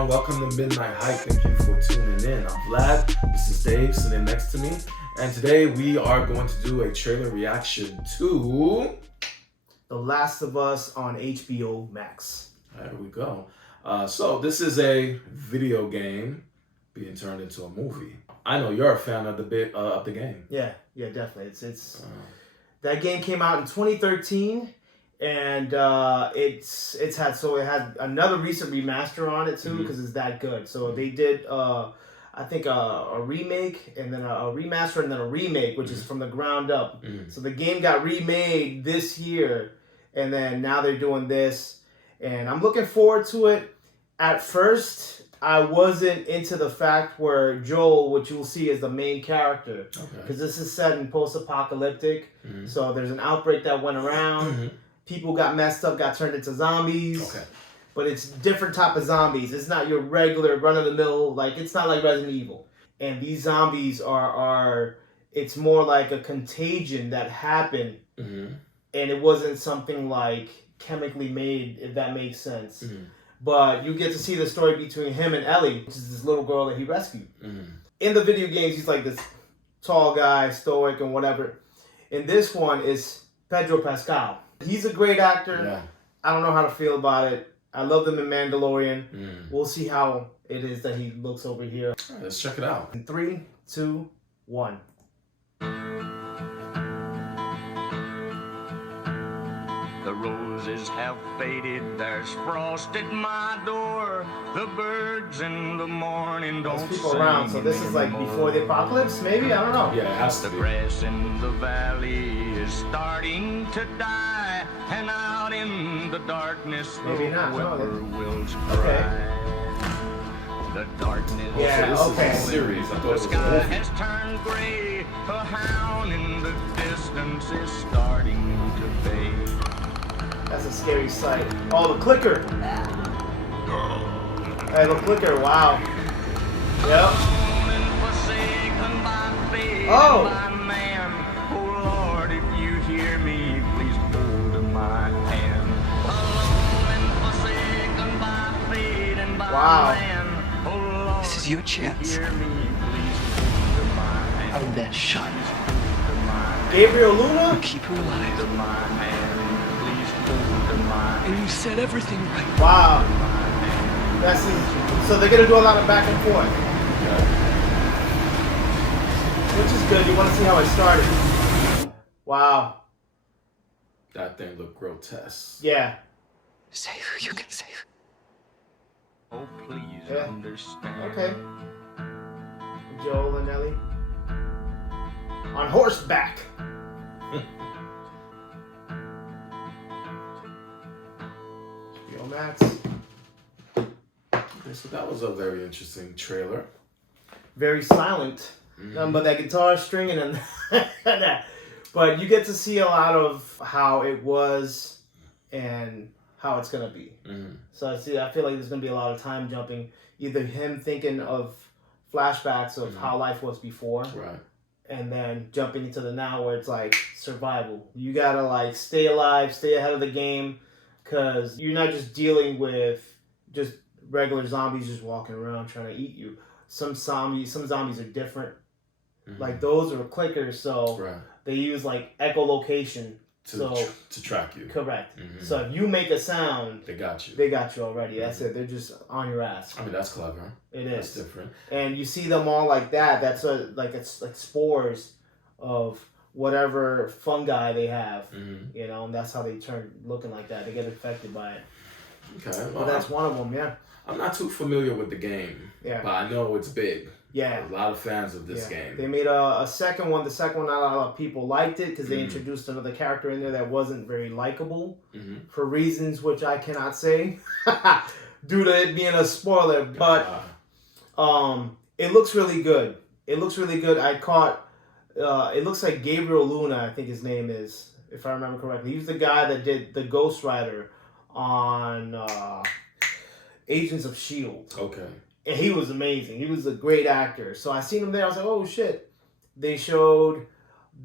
everyone. Welcome to Midnight Hike. Thank you for tuning in. I'm Vlad. This is Dave sitting next to me. And today we are going to do a trailer reaction to The Last of Us on HBO Max. There we go. So this is a video game being turned into a movie. I know you're a fan of the game. Yeah, definitely. It's that game came out in 2013, and it had another recent remaster on it too because it's that good. So they did I think a remake and then a remaster and then a remake, which is from the ground up. So the game got remade this year, and then now they're doing this, and I'm looking forward to it. At first, I wasn't into the fact where Joel, which you'll see is the main character, because this is set in post-apocalyptic. So there's an outbreak that went around. People got messed up, got turned into zombies. But it's different type of zombies. It's not your regular run-of-the-mill, like it's not like Resident Evil. And these zombies are it's more like a contagion that happened. And it wasn't something like chemically made, if that makes sense. But you get to see the story between him and Ellie, which is this little girl that he rescued. In the video games, he's like this tall guy, stoic and whatever. In this one, is Pedro Pascal. He's a great actor. Yeah. I don't know how to feel about it. I love him in Mandalorian. We'll see how it is that he looks over here. All right, let's check it out. In 3, 2, 1. The roses have faded, there's frost at my door. The birds in the morning don't There's people around, so this is like before the apocalypse, maybe? I don't know. Yeah, it has to The be. grass in the valley is starting to die, and out in the darkness the Maybe not, no, whippoorwills cry. The darkness Yeah, So this okay. is a series. I thought it the was a sky movie. has turned gray. A hound in the distance is starting to fade. That's a scary sight. Oh, the clicker. Hey, the clicker, wow. Yep. Oh! Oh Lord, if you hear me, please hold my hand. Wow. This is your chance. Hear me, please hold my hand. Our best shot. Gabriel Luna? Keep her alive. My hand, please hold my And you said everything right. Wow. So they're going to do a lot of back and forth. Which is good. You want to see how it started. Wow. That thing looked grotesque. Yeah. Save who you can save. Oh, please Yeah. understand. Okay. Joel and Ellie. On horseback. HBO Max. Okay, so that was a very interesting trailer. Very silent. Nothing but that guitar string and then that. But you get to see a lot of how it was and how it's gonna be. So I feel like there's gonna be a lot of time jumping. Either him thinking of flashbacks of how life was before, Right. and then jumping into the now where it's like survival. You gotta like stay alive, stay ahead of the game, because you're not just dealing with just regular zombies just walking around trying to eat you. Some zombies are different. Like those are clickers, so they use like echolocation to track you. Correct. So if you make a sound, They got you. they got you already. That's it. They're just on your ass. I mean, that's clever. It That's is. different. And you see them all like that. That's it's like spores of whatever fungi they have. You know, and that's how they turn looking like that. They get infected by it. Okay. But Well, that's one of them. Yeah. I'm not too familiar with the game. Yeah. But I know it's big. Yeah. A lot of fans of this game. They made a second one. The second one, not a lot of people liked it because they introduced another character in there that wasn't very likable for reasons which I cannot say due to it being a spoiler. But it looks really good. It looks really good. I caught. It looks like Gabriel Luna, I think his name is, if I remember correctly. He was the guy that did the Ghost Rider on Agents of S.H.I.E.L.D. Okay. And he was amazing. He was a great actor. So I seen him there. I was like, oh, shit. They showed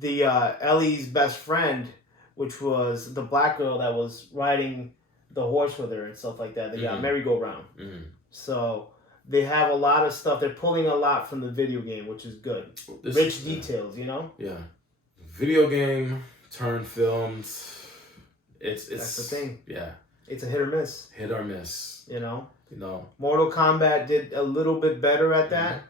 the Ellie's best friend, which was the black girl that was riding the horse with her and stuff like that. They got merry-go-round. So they have a lot of stuff. They're pulling a lot from the video game, which is good. Rich details, you know? Yeah. Video game, turn films. It's That's the thing. Yeah. It's a hit or miss. Hit or miss. You know? You know. Mortal Kombat did a little bit better at that.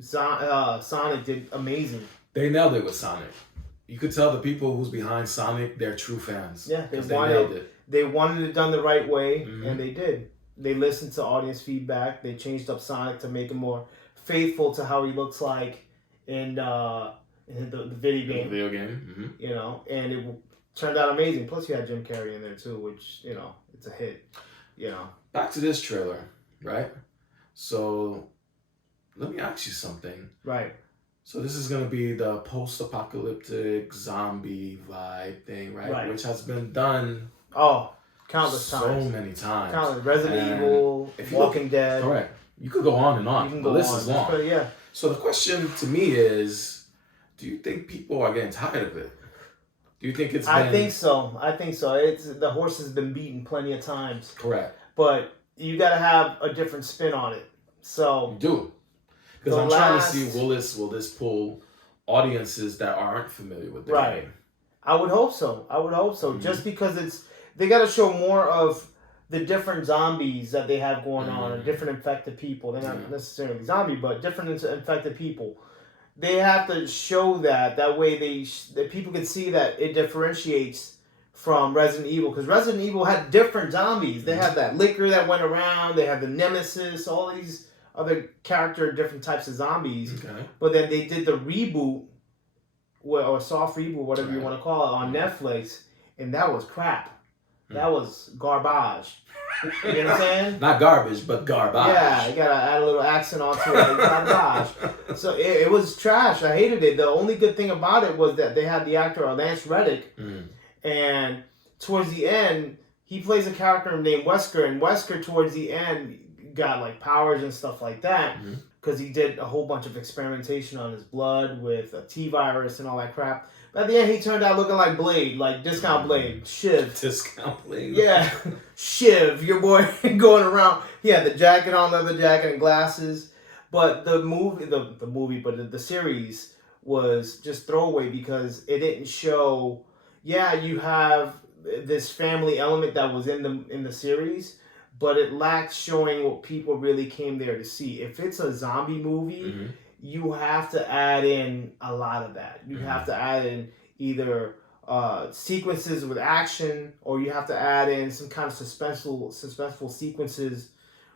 Sonic did amazing. They nailed it with Sonic. You could tell the people who's behind Sonic, they're true fans. Yeah, they nailed it. They wanted it done the right way, and they did. They listened to audience feedback. They changed up Sonic to make him more faithful to how he looks like in the video game. The video game. You know, and it turned out amazing. Plus, you had Jim Carrey in there too, which, you know, it's a hit. You know. Back to this trailer, right? So, let me ask you something. Right. So this is going to be the post-apocalyptic zombie vibe thing, right? Which has been done countless times. So many times. Countless. Resident Evil, Walking Dead. Correct. You could go on and on. The list is long. But yeah. So the question to me is, do you think people are getting tired of it? Do you think it's been... I think so. It's the horse has been beaten plenty of times. Correct. But you got to have a different spin on it. So... You do. Because I'm trying to see, will this pull audiences that aren't familiar with the game? I would hope so. Just because they got to show more of the different zombies that they have going on, or different infected people. They're not necessarily zombie, but different infected people. They have to show that. That way that people can see that it differentiates from Resident Evil. Because Resident Evil had different zombies. They had that liquor that went around. They had the nemesis, all these other different types of zombies. Okay. But then they did the reboot, or soft reboot, whatever you want to call it, on Netflix, and that was crap. That was garbage. You know what I'm saying? Not garbage, but garbage. Yeah, you gotta add a little accent onto it, like garbage. So it was trash. I hated it. The only good thing about it was that they had the actor Lance Reddick, and towards the end, he plays a character named Wesker, and Wesker towards the end got like powers and stuff like that because he did a whole bunch of experimentation on his blood with a T-virus and all that crap. But at the end, he turned out looking like Blade, like Discount Blade, Shiv. Discount Blade. Yeah, Shiv, your boy going around. He had the jacket on, leather jacket and glasses. But the series was just throwaway because it didn't show. Yeah, you have this family element that was in the series, but it lacked showing what people really came there to see. If it's a zombie movie, you have to add in a lot of that. You have to add in either sequences with action, or you have to add in some kind of suspenseful sequences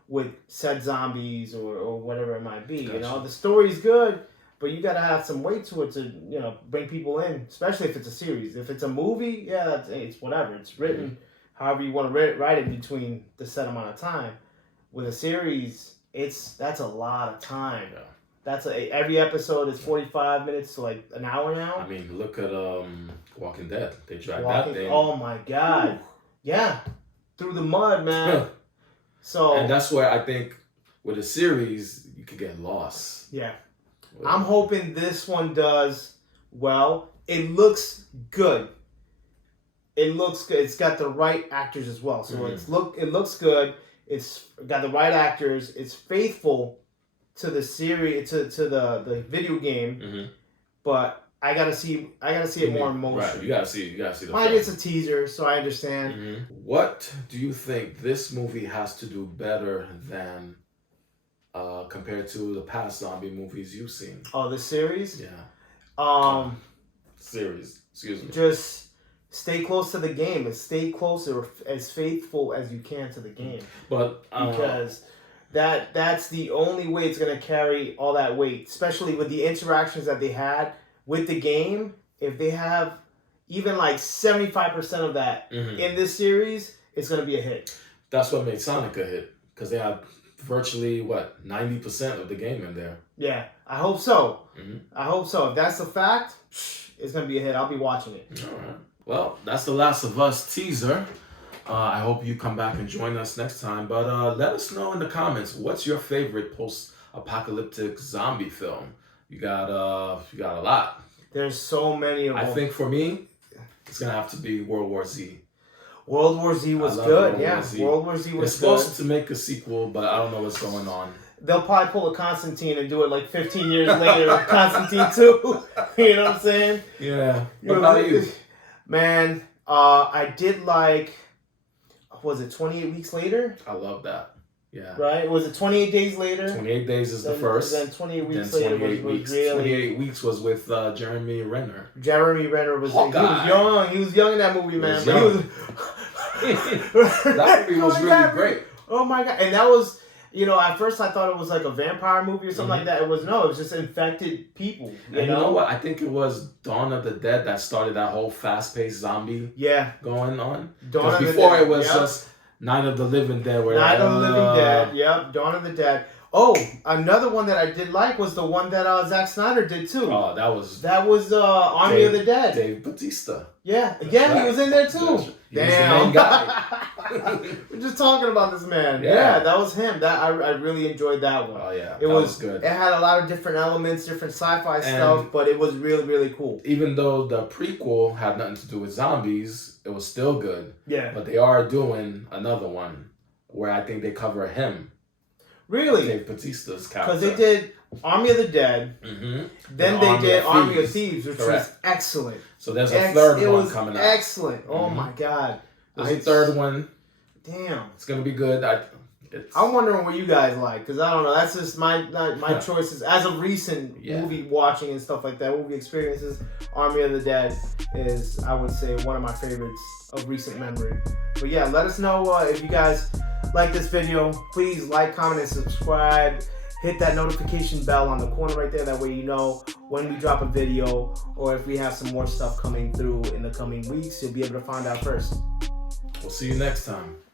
with said zombies or whatever it might be. Gotcha. You know, the story's good, but you got to have some weight to it to, you know, bring people in, especially if it's a series. If it's a movie, yeah, it's whatever. It's written however you want to write it between the set amount of time. With a series, that's a lot of time. Yeah. Every episode is 45 minutes to like an hour now. I mean, look at Walking Dead. They dragged that thing. Oh my God. Ooh. Yeah. Through the mud, man. And that's where I think with a series, you could get lost. Yeah. I'm hoping this one does well. It looks good. It's got the right actors as well. So it looks good. It's got the right actors. It's faithful to the series, to the video game. But I gotta see it more in motion. Right. You gotta see the Mine it's a teaser, so I understand. What do you think this movie has to do better than compared to the past zombie movies you've seen? Oh, the series? Yeah. Series. Excuse me. Just stay close to the game and stay closer, as faithful as you can to the game. But because that's the only way it's gonna carry all that weight, especially with the interactions that they had with the game. If they have even like 75% of that in this series, it's gonna be a hit. That's what made Sonic a hit, because they had virtually 90% of the game in there. Yeah, I hope so. I hope so. If that's the fact, it's gonna be a hit. I'll be watching it. All right. Well, that's the Last of Us teaser. I hope you come back and join us next time. But let us know in the comments, what's your favorite post-apocalyptic zombie film? You got a lot. There's so many of them. I think for me, it's gonna have to be World War Z. World War Z was I love good. World Yeah, War Z. World War Z They're was supposed good. to make a sequel, but I don't know what's going on. They'll probably pull a Constantine and do it like 15 years later. Constantine 2. You know what I'm saying? Yeah. You What know, about you? Man, I did like, was it 28 Weeks Later? I love that. Yeah. Right? Was it 28 Days Later? 28 Days is the Then- first. Then 28 Weeks Then Later 28 was weeks. really... 28 weeks was with Jeremy Renner. Jeremy Renner was... He was Hawkeye. young. He was young in that movie, man. was But young. he was... That movie was Oh my really God. great. Oh my God. And that was... You know, at first I thought it was like a vampire movie or something like Mhm. that. It was no, it was just infected people. You And know? you know what? I think it was Dawn of the Dead that started that whole fast-paced zombie Yeah. going on. Dawn Because of the before Dead, it was yep. just Night of the Living Dead. Where Night of the Living Dead. uh, Yep. Dawn of the Dead. Oh, another one that I did like was the one that Zack Snyder did too. Oh, that was That was Army of the Dead. Dave Bautista. Yeah. That's Yeah, right. he was in there too. He was the Damn. main guy. We're just talking about this man. Yeah. Yeah, that was him. That I really enjoyed that one. Oh yeah, It that was good. It had a lot of different elements, different sci-fi stuff, but it was really, really cool. Even though the prequel had nothing to do with zombies, it was still good. Yeah. But they are doing another one where I think they cover him, Really? Dave Bautista's character. Because they did Army of the Dead, Mm-hmm. then they did Army of Thieves, which was Correct. excellent. So there's a third It one was coming out. excellent. Oh Mhm. my God. There's a third one. Damn. It's gonna be good. I'm wondering what you guys like, because I don't know. That's just my Yeah. choices as of recent Yeah. movie watching and stuff like that. Movie experiences. Army of the Dead is, I would say, one of my favorites of recent memory. But yeah, let us know if you guys like this video. Please like, comment, and subscribe. Hit that notification bell on the corner right there. That way you know when we drop a video or if we have some more stuff coming through in the coming weeks. You'll be able to find out first. We'll see you next time.